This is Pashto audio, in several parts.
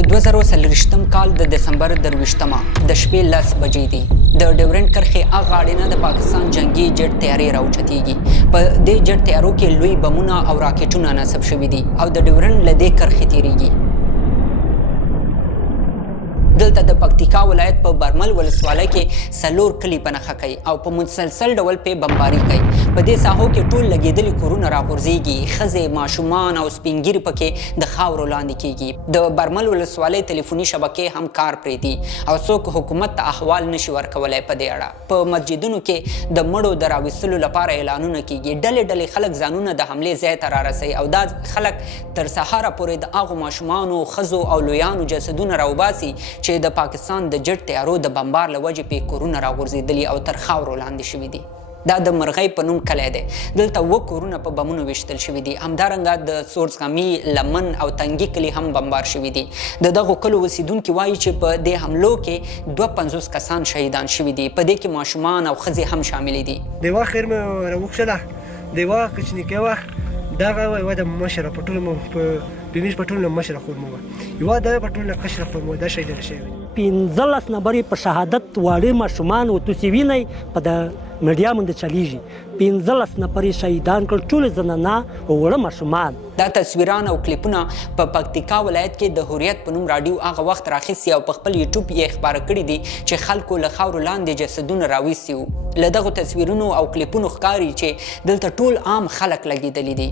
د 2024 کال د دسمبر 23مه د شپې 10 بجې دي. د ډیورنډ کرښې هغه اړینه د پاکستان جنگي جټ تیارې راوچتېږي. په دې جټ تیارو کې لوی بمونه او راکټونه نصب شوي دي او د ډیورنډ له دې کرښې تیریږي. دلته د پکتیکا ولایت په برمل ولسوالۍ کې 4 کلي په نښه کوي او په مسلسل ډول په بمباري کوي. په دې ساحو کې ټول لګېدلي کورونه راغورځېږي، ښځې، ماشومان او سپین ږیري پکې د خاورو لاندې کېږي. د برمل ولسوالۍ ټلیفوني شبکې هم کار پرېږدي او څوک حکومت ته احوال نشي ورکولی. په دې اړه په مسجدونو کې د مړو د راویستلو لپاره اعلانونه کېږي. ډلې ځانونه د حملې ځای ته رارسوي او دا خلک تر سهاره پورې د هغو ماشومانو، ښځو او لویانو جسدونه راوباسي چې د پاکستان د جټ تیارو د بمبار له وجې پې کورونه راغورځېدلي او تر خاورو لاندې شوي دي. دا د مرغۍ په نوم کلی دی. دلته 2 کورونه په بمونو ویشتل شوي دي. همدارنګه د سورزغمي، لمن او تنګي کلي هم بمبار شوي دي. د دغو کلو اوسیدونکي وایي چې په دې حملو کې 52 کسان شهیدان شوي دي. په دې کې ماشومان او ښځې هم شاملې دي. دیوه خیر مې راوښله، دیوه کوچنیکۍ وه، دغه یوه د مشره په ټولو په بمیش په ټولو مشره خور مو وه، یوه د په ټولو کشره خور مو دا شهیدانه شوې وي. 15 نمبرې په شهادت واړه ماشومان ورتوسې وینئ په د میډیا باندې چلیږي. 15 نفرې شهیدان کړل، ټول زنانه او وړه ماشومان. دا تصویران او کلیپونه په پکتیکا ولایت کې د هوریت په نوم راډیو هغه وخت راخیستي او په خپل یوټیوب یې خپاره کړي دي چې خلکو له خاورو لاندې جسدونه راویستي وو. له دغو تصویرونو او کلیپونو ښکاري چې دلته ټول عام خلک لګېدلي دي.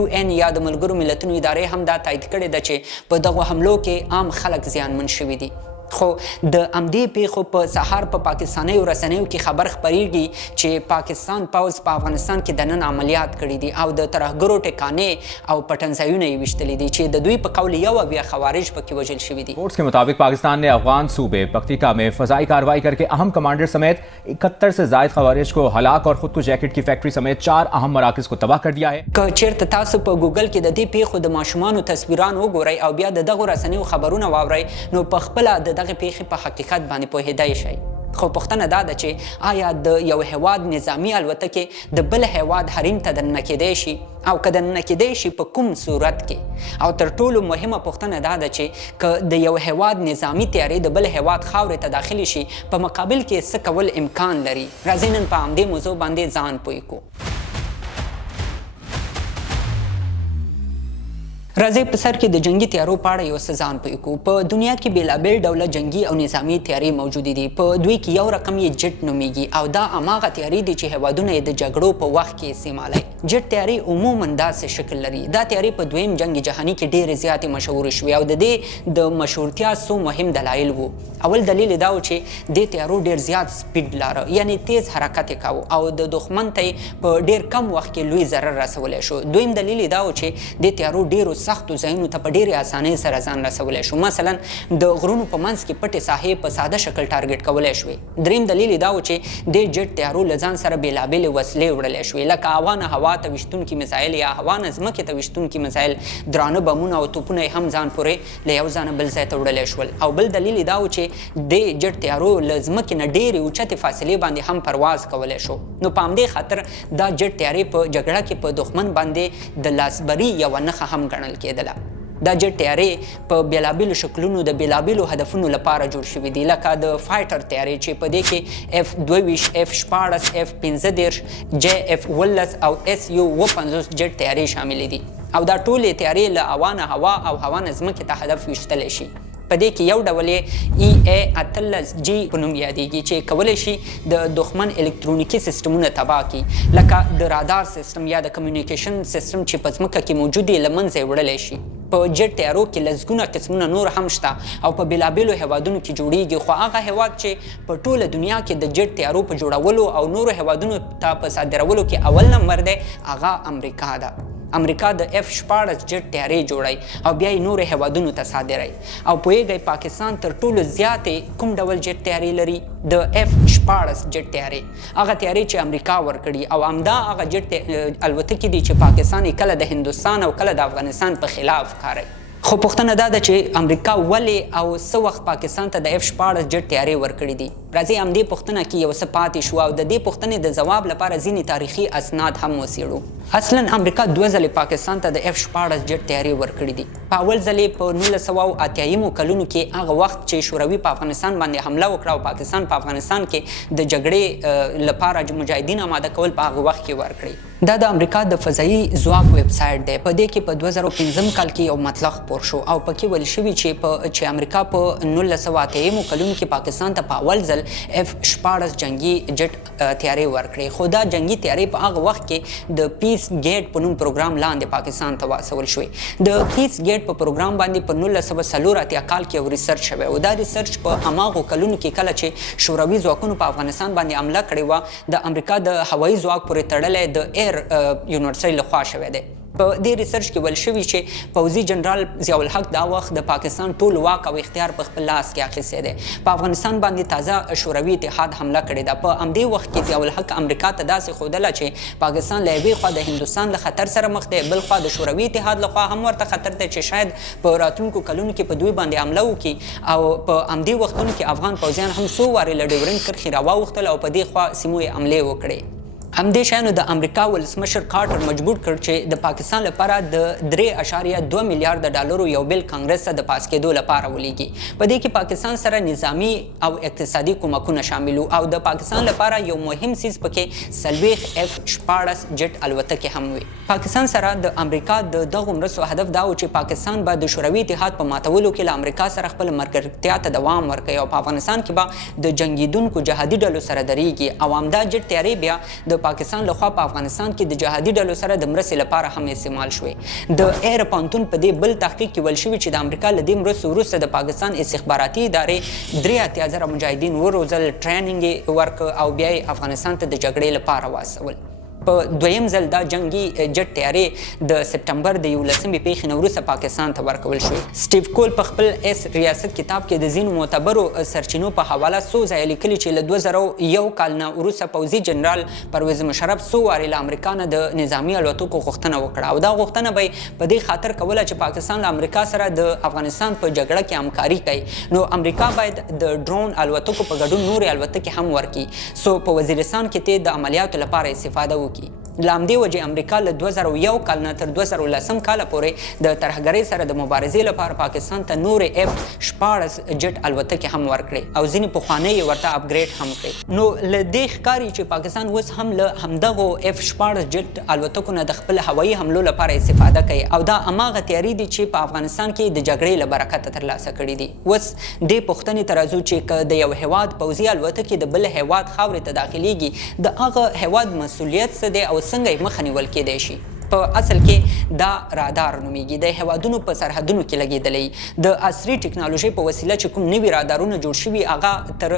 UN یا د ملګرو ملتونو ادارې هم دا تایید کړې ده چې په دغو حملو کې عام خلک زیانمن شوي دي. خو د همدې پیښو په سهار په پاکستانیو رسنیو کې خبر خپریږي چې پاکستان پوځ په افغانستان کې دننه عملیات کړي دي او د ترهګرو ټکانې او پټنځایونه یې ویشتلي دي چې د دوی په قول یو بیا خوارج پکې وژل شوي دي. رپورٹس के मुताबिक पाकिस्तान ने अफगान सूबे पक्तिका में फजाई कार्रवाई करके अहम कमांडर समेत 71 से जायद खवारिज को हलाक और खुद को जैकेट की फैक्ट्री समेत 4 अहम मराकज को तबाह कर दिया है. که چیرته تاسو په ګوګل کې د دې پیښو د ماشومانو تصویران وګورئ او بیا د دغو رسنیو خبرونه واورئ نو په خپله د دغه پیښې په حقیقت باندې پوهېدای شئ. خو پوښتنه دا ده چې آیا د یو هیواد نظامی الوتکې د بل هیواد حریم ته دننه کېدی شي او که دننه کېدی شي په کوم صورت کې؟ او تر ټولو مهمه پوښتنه دا ده چې که د یو هیواد نظامی تیارې د بل هیواد خاورې ته داخلي شي په مقابل کې څه کول امکان لري؟ راځئ نن په همدې موضوع باندې ځان پوه کړو. راځئ په سر کې د جنگي تیارو په اړه یو څه ځان پوه کړو. په دنیا کې بېلابېل ډوله جنگي او نظامي تیارې موجودې دي. په دوی کې یو رقم یې جټ نومیږي او دا هماغه تیارې دي چې هیوادونه یې د جګړو په وخت کې استعمالوي. جټ تیارې عموما داسې شکل لري. دا تیارې په دویم جنګ جهاني کې ډېرې زیاتې مشهورې شوې او د دې د مشهورتیا څو مهم دلایل وو. اول دلیل دا و چې دې تیارو ډېر زیات سپیډ لاره، یعنی تیز حرکت یې کاوه او د دښمن ته یې په ډېر کم وخت کې لوی ضرر رسولی شو. دویم دلیل دا و چې دې تیارو ډېرو سختو ځایونو ته په ډېرې اسانۍ سره ځان رسولی شو. مثلا د غرونو په منځ کې پټې ساحې په ساده شکل ټارګټ کولی شوې. دریم دلیل دا و چې دې جټ تیارو له ځان سره بېلابېلې وسلې وړلی شوې، لکه هوا نه هوا ته ویشتونکي میزایل یا هوا نه ځمکې ته ویشتونکي میزایل، درانه بمونه او توپونه یې هم ځان پورې له یو ځانه بل ځای ته وړلی شول. او بل دلیل دا و چې دې جټ تیارو له ځمکې نه ډېرې اوچتې فاصلې باندې هم پرواز کولی شو. نو په همدې خاطر دا جټ تیارې په جګړه کې په دښمن باندې د لاسبري یوه نښه هم ګڼل کېدله. دا جټ تیارې په بېلابېلو شکلونو د بېلابېلو هدفونو لپاره جوړ شوي دي، لکه د فایټر تیارې چې په دې کې F-22، F-14، F-15، JF-19 او SU-50 جټ تیارې شاملې دي. او دا ټولې تیارې له هوا نه هوا او هوا نه ځمکې ته هدف ویشتلی شي. په دې کې یو ډول یې EA-18G په نوم یادېږي چې کولی شي د دښمن الکترونیکي سیسټمونه تباه کړي، لکه د رادار سیسټم یا د کمیونیکیشن سیسټم چې په ځمکه کې موجود یې له منځه یې وړلی شي. په جټ تیارو کې لسګونه قسمونه نور هم شته او په بېلابېلو هیوادونو کې جوړیږي. خو هغه هیواد چې په ټوله دنیا کې د جټ تیارو په جوړولو او نورو هیوادونو ته په صادرولو کې اول نمبر دی، هغه امریکا ده. امریکا د F-14 جټ تیارې جوړی او بیا یې نورو هیوادونو ته صادروي. او پوهېږئ پاکستان تر ټولو زیاتې کوم ډول جټ تیارې لري؟ د F-14 جټ تیارې، هغه تیارې چې امریکا ورکړي او همدا هغه جټ الوتکې دي چې پاکستان یې کله د هندوستان او کله د افغانستان په خلاف کاروي. خو پوښتنه دا ده چې امریکا ولې او څه وخت پاکستان ته د F-14 جټ تیارې ورکړي دي. راځئ همدې پوښتنه کې یو څه پاتې شو او د دې پوښتنې د ځواب لپاره ځینې تاریخي اسناد هم وڅېړو. اصلا امریکا 2 ځلې پاکستان ته د F-14 جټ تیارې ورکړي دي. په اول ځل په 1980 کلونو کې هغه وخت چې شوروي په افغانستان باندې حمله وکړه او پاکستان په افغانستان کې د جګړې لپاره مجاهدین آماده کول په هغه وخت کې ورکړي. دا د امریکا د فضایي ځواک ویب سایټ دی. په دې کې په 2015 کال کې یو مطلب خپور شو او پکې ویل شوي چې امریکا په 1980 کلونو کې پاکستان ته په اول ځل F-14 جنگي جټ تیارې ورکړې. خو دا جنگي تیارې په هغه وخت کې د پیس ګیټ په نوم پروګرام لاندې پاکستان ته واستول شوې. د پیس ګیټ په پروګرام باندې په 1984 کال کې یو ریسرچ شوی او دا ریسرچ په هماغو کلونو کې کله چې شوروي ځواکونو په افغانستان باندې حمله کړې وه د امریکا د هوایي ځواک پورې تړلی د یونیورسټۍ لخوا شوی دی. په دې ریسرچ کې ویل شوي چې پوځي جنرال ضیاء الحق دا وخت د پاکستان ټول واک او اختیار په خپل لاس کې اخیستی دی. په افغانستان باندې تازه شوروي اتحاد حمله کړې ده. په همدې وخت کې ضیاء الحق امریکا ته داسې ښودله چې پاکستان له یوې خوا د هندوستان له خطر سره مخ دی، بل خوا د شوروي اتحاد لخوا هم ورته خطر دی چې شاید په راتلونکو کلونو کې په دوی باندې حمله وکړي. او په همدې وختونو کې افغان پوځیان هم څو وارې له ډیورنډ کرښې راواوښتل او په دې خوا سیمو یې حملې وکړې. همدې شیانو د امریکا ولسمشر کارټر مجبور کړ چې د پاکستان لپاره د 3.2 میلیارډ ډالرو یو بل کانګرس ته د پاس کېدو لپاره ولیږي. په دې کې پاکستان سره نظامی او اقتصادي کومکونه شامل او د پاکستان لپاره یو مهم څیز پکې 40 F-14 جټ الوتکې هم وي. پاکستان سره د امریکا د دغو مرستو هدف دا و چې پاکستان به د شوروي اتحاد په ماتولو کې له امریکا سره خپل ملګرتیا ته دوام ورکوي او په افغانستان کې به د جنګیدونکو جهادي ډلو سره درېږي او همدا جټ تیارې بیا د پاکستان لخوا په افغانستان کې د جهادي ډلو سره د مرستې لپاره هم استعمال شوې. د ایر پانتون په دې بل تحقیق کې ویل شوي چې د امریکا له دې مرستو وروسته د پاکستان استخباراتي ادارې 3,000 مجاهدین وروزل، ټریننګ یې ورکړ او بیا یې افغانستان ته د جګړې لپاره واستول. په دویم ځل دا جنگي جټ تیارې د سپټمبر د 11مې پیښې نه وروسته پاکستان ته ورکول شوې. سټیو کول په خپل ریاست کتاب کې د ځینو معتبرو سرچینو په حواله څو ځایه لیکلي چې له 2001 کال نه وروسته پوځي جنرال پرویز مشرف څو وارې له امریکا نه د نظامي الوتکو غوښتنه وکړه او دا غوښتنه به یې په دې خاطر کوله چې پاکستان له امریکا سره د افغانستان په جګړه کې همکاري کوي. نو امریکا باید د ډرون الوتکو په ګډون نورې الوتکې هم ورکړي سو په وزیرستان کې د عملیاتو لپاره استفاده وکړي. له همدې وجې امریکا له 2001 کال نه تر 2010 کاله پورې د ترهګرۍ سره د مبارزې لپاره پاکستان ته نورې F-14 جټ الوتکې هم ورکړې او ځینې پخوانۍ یې ورته اپګریډ هم کړې. نو له دې ښکاري چې پاکستان اوس هم له همدغو F-14 جټ الوتکو نه د خپل هوایي حملو لپاره استفاده کوي او دا هماغه تیاري دي چې په افغانستان کې د جګړې له برکته ترلاسه کړي دي. اوس دې پوښتنې ته راځو چې که د یو هیواد پوځي الوتکې د بل هیواد خاورې ته داخلیږي د هغه هیواد مسؤلیت څه دی او څنګه یې مخه نیول کېدای شي. په اصل کې دا رادار نومیږي. د هیوادونو په سرحدونو کې لګېدلی د عصري ټکنالوژۍ په وسیله چې کوم نوي رادارونه جوړ شوي هغه تر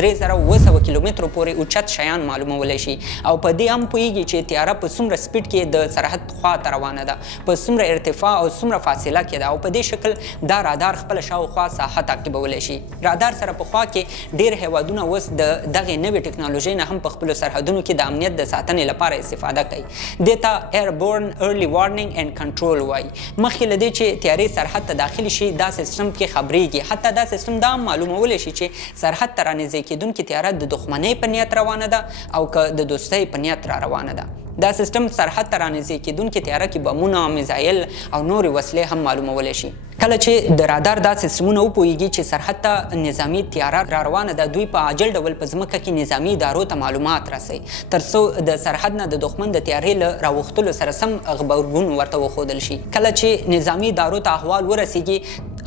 3700 کیلومترو پورې اوچت شیان معلومولی شي او په دې هم پوهیږي چې تیاره په څومره سپیډ کې د سرحد خوا ته روانه ده، په څومره ارتفاع او څومره فاصله کې ده او په دې شکل دا رادار خپل شاوخوا ساحه تعقیبولی شي. رادار سره په خوا کې ډېر هیوادونه اوس د دغې نوې ټکنالوژۍ نه هم په خپلو سرحدونو کې د امنیت د ساتنې لپاره استفاده کوي. دې ته ایربورن early warning and control وای. مخکې له دې چې تیارې سرحد ته داخل شي دا سیستم کې خبرېږي. حتی دا سیستم دا معلومولی شي چې سرحد ته رانږدې کېدونکې تیاره د دښمنۍ په نیت روانه ده او که د دوستۍ په نیت را روانه ده. دا سیستم سرحد ته رانږدې کېدونکې تیاره کې بمونه، میزایل او نورې وسلې هم معلومولی شي. کله چې د رادار دا سیستمونه وپوهیږي چې سرحد ته نظامي تیاره را روانه ده دوی په عاجل ډول په ځمکه کې نظامي ادارو ته معلومات رسوي تر څو د سرحد نه د دښمن د تیارې له راوښتلو سره سم غبرګون ورته وښودل شي. کله چې نظامي ادارو ته احوال ورسیږي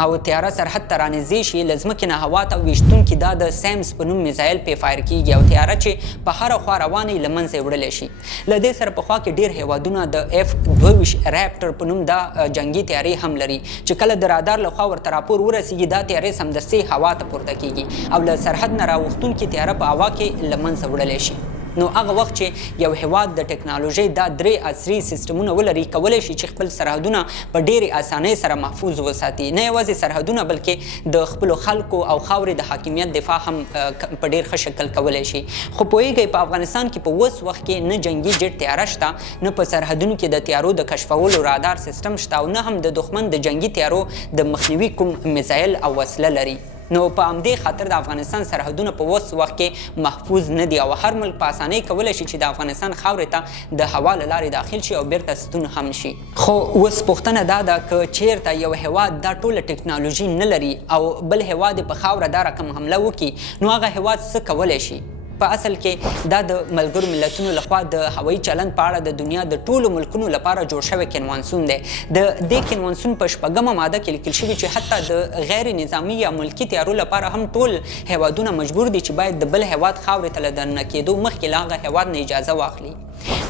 او تیاره سرحد ته رانږدې شي له ځمکې نه هوا ته ویشتونکي دا د سیمز په نوم میزایل پې فایر کیږي او تیاره چې په هره خوا روانه له منځه یې وړلی شي. له دې سره پخوا کې ډېر هیوادونه د F-22 ریپټر په نوم دا جنګي تیارې هم لري چې کله د رادار لخوا ورته راپور ورسیږي دا تیارې سمدستي هوا ته پورته کیږي او له سرحد نه راوښتونکې تیاره په هوا کې له منځه وړلی شي. نو هغه وخت چې یو هیواد د ټکنالوژۍ دا 3 عصري سیستمونه ولري کولی شي چې خپل سرحدونه په ډېرې اسانۍ سره محفوظ وساتي نه یوازې سرحدونه بلکې د خپلو خلکو او خاورې د حاکمیت دفاع هم په ډېر ښه شکل کولی شي خو پوهیږئ په افغانستان کې په اوس وخت کې نه جنگي جټ تیاره شته نه په سرحدونو کې د تیارو د کشفولو رادار سیستم شته او نه هم د دښمن د جنگي تیارو د مخنیوي کوم میزایل او وسله لري نو په همدې خاطر د افغانستان سرحدونه په اوس وخت کې محفوظ نه دي او هر ملک په اسانۍ کولی شي چې د افغانستان خاورې ته د هوا له لارې داخل شي او بیرته ستون هم شي خو اوس پوښتنه دا ده که چیرته یو هیواد دا ټوله ټکنالوژي نه لري او بل هیواد په خاوره دا رقم حمله وکړي نو هغه هیواد څه کولی شي په اصل کې دا د ملګرو ملتونو لخوا د هوایي چلند په اړه د دنیا د ټولو ملکونو لپاره جوړ شوی کنوانسیون دی د دې کنوانسیون په 8مه ماده کې لیکل شوي چې حتی د غیر نظامي یا ملکي تیارو لپاره هم ټول هیوادونه مجبور دي چې باید د بل هیواد خاورې ته له دننه کېدو مخکې له هغه هیواد نه اجازه واخلي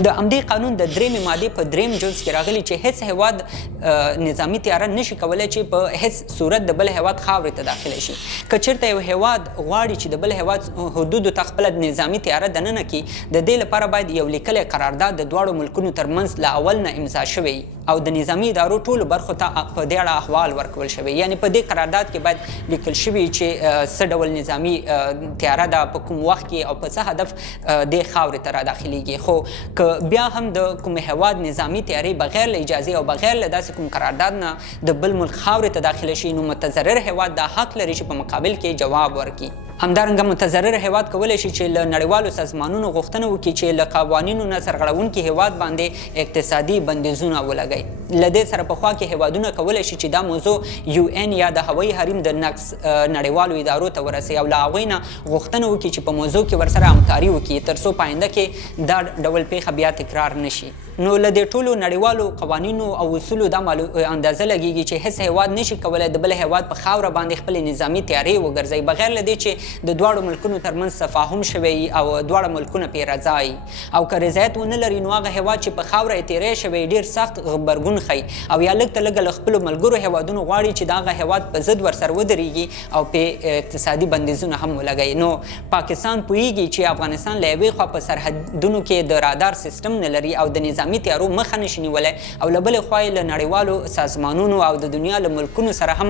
د همدې قانون د 3مې مادې په 3م جز کې راغلي چې هیڅ هیواد نظامي تیاره نشي کولی چې په هیڅ صورت د بل هیواد خاورې ته داخله شي که چېرته یو هیواد غواړي چې د بل هیواد حدودو ته خپله نظامي تیاره دننه کړي د دې لپاره باید یو لیکلی قرارداد د دواړو ملکونو ترمنځ له اول نه امضا شوی او د نظامي ادارو ټولو برخو ته په دې اړه احوال ورکول شوی یعنی په دې قرارداد کې باید لیکل شوي چې څه ډول نظامي تیاره ده په کوم وخت کې او په څه هدف دې خاورې ته راداخلیږي خو که بیا هم د کوم هیواد نظامي تیارې بغیر له اجازې او بغیر له داسې کوم قرارداد نه د بل ملک خاورې ته داخله شي نو متضرر هیواد دا حق لري چې په مقابل کې جواب ورکړي همدارنګه متضرر هیواد کولی شي چې له نړیوالو سازمانونو غوښتنه وکړي چې له قوانینو نه سرغړونکي هیواد باندې اقتصادي بندیزونه ولګوي له دې سره پخوا کې هیوادونه کولی شي چې دا موضوع UN یا د هوایي حریم د نقض نړیوالو ادارو ته ورسوي او له هغوی نه غوښتنه وکړي چې په موضوع کې ورسره همکاري وکړي تر څو په آینده کې دا ډول پیښه بیا تکرار نشي نو له دې ټولو نړیوالو قوانینو او اصولو دا اندازه لګیږي چې هیڅ هیواد نشي کولی د بل هیواد په خاوره باندې خپلې نظامي تیارې وګرځوي بغیر له دې چې د دواړو ملکونو ترمنځ تفاهم شوی او دواړه ملکونه پرې رضا وي او که رضایت ونه لري نو هغه هیواد چې په خاوره یې تیری شوی ډېر سخت غبرګون ښیي او یا لږ ته لږه له خپلو ملګرو هیوادونو غواړي چې د هغه هیواد په ضد ورسره ودرېږي او پې اقتصادي بندیزونه هم ولګوي نو پاکستان پوهیږي چې افغانستان له یوې خوا په سرحدونو کې د رادار سیستم نه لري او د نظامي تیارو مخه نشي نیولی او له بلې خوا یې له نړیوالو سازمانونو او د دنیا له ملکونو سره هم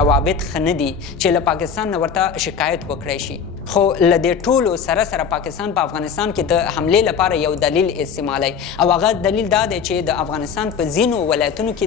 روابط ښه نه دي چې له پاکستان نه ورته شکایت وکړی شي خو له دې ټولو سره سره پاکستان په افغانستان کې د حملې لپاره یو دلیل استعمالوي او هغه دلیل دا دی چې د افغانستان په ځینو ولایتونو کې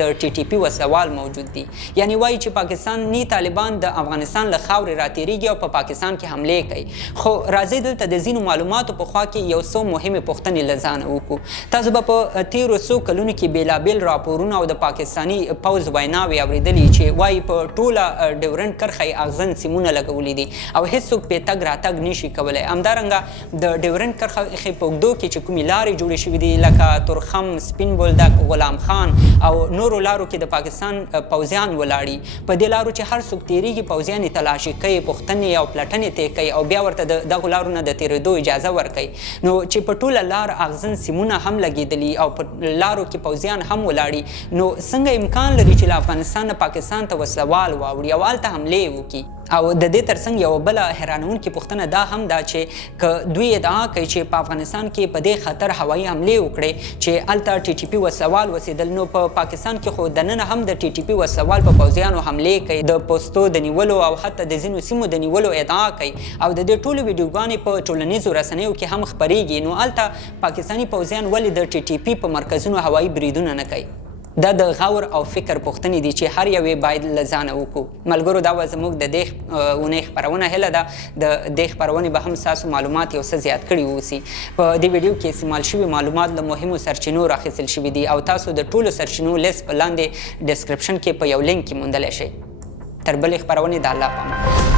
د TTP وسلوال موجود دي یعنی وایي چې پاکستاني طالبان د افغانستان له خاورې راتېرېږي او په پاکستان کې حملې کوي خو راځئ دلته د ځینو معلوماتو په خوا کې یو څو مهمې پوښتنې له ځانه وکړو تاسو به په تېرو څو کلونو کې بېلابېل راپورونه او د پاکستاني پوځ ویناوې اورېدلي چې وایي په ټوله ډیورنډ کرښه یې اغزن سیمونه لګولي دي او هېڅ څوک پې تګ راتګ نشي کولی همدارنګه د ډیورنډ کرښې په اوږدو کې چې کومې لارې جوړې شوي دي لکه تورخم سپین بولدک غلام خان او نورو لارو کې د پاکستان پوځیان ولاړي په دې لارو چې هر څوک تېرېږي پوځیان یې تلاشي کوي پوښتنې او پلټنې ته کوي او بیا ورته د دغو لارو نه د تېرېدو اجازه ورکوي نو چې په ټوله لار اغزن سیمونه هم لګېدلي او په لارو کې پوځیان هم ولاړي نو څنګه امکان لري چې له افغانستان نه پاکستان ته وسلوال واوړي او هلته حملې وکړي او د دې ترڅنګ یوه بله حیرانونکې پوښتنه دا هم ده چې که دوی ادعا کوي چې په افغانستان کې په دې خطر هوایي حملې وکړي چې هلته TTP وسلوال وسېدل نو په پاکستان کې خو دننه هم د TTP وسلوال په پوځیانو حملې کوي د پوستو د نیولو او حتی د ځینو سیمو د نیولو ادعا کوي او د دې ټولو ویډیوګانې په ټولنیزو رسنیو کې هم خپرېږي نو هلته پاکستاني پوځیان ولې د TTP په مرکزونو هوایي بریدونه نه کوي دا د غور او فکر پوښتنې دي چې هر یو باید له ځانه وکړو ملګرو دا وه زموږ د دې اونۍ خپرونه هیله ده د دې خپرونې به هم ستاسو معلومات یو څه زیات کړي واوسي په دې ویډیو کې استعمال شوي معلومات له مهمو سرچینو راخیستل شوي دي او تاسو د ټولو سرچینو لیست په لاندې ډسکرپشن کې په یو لینک کې موندلی شئ تر بلې خپرونې د الله په امان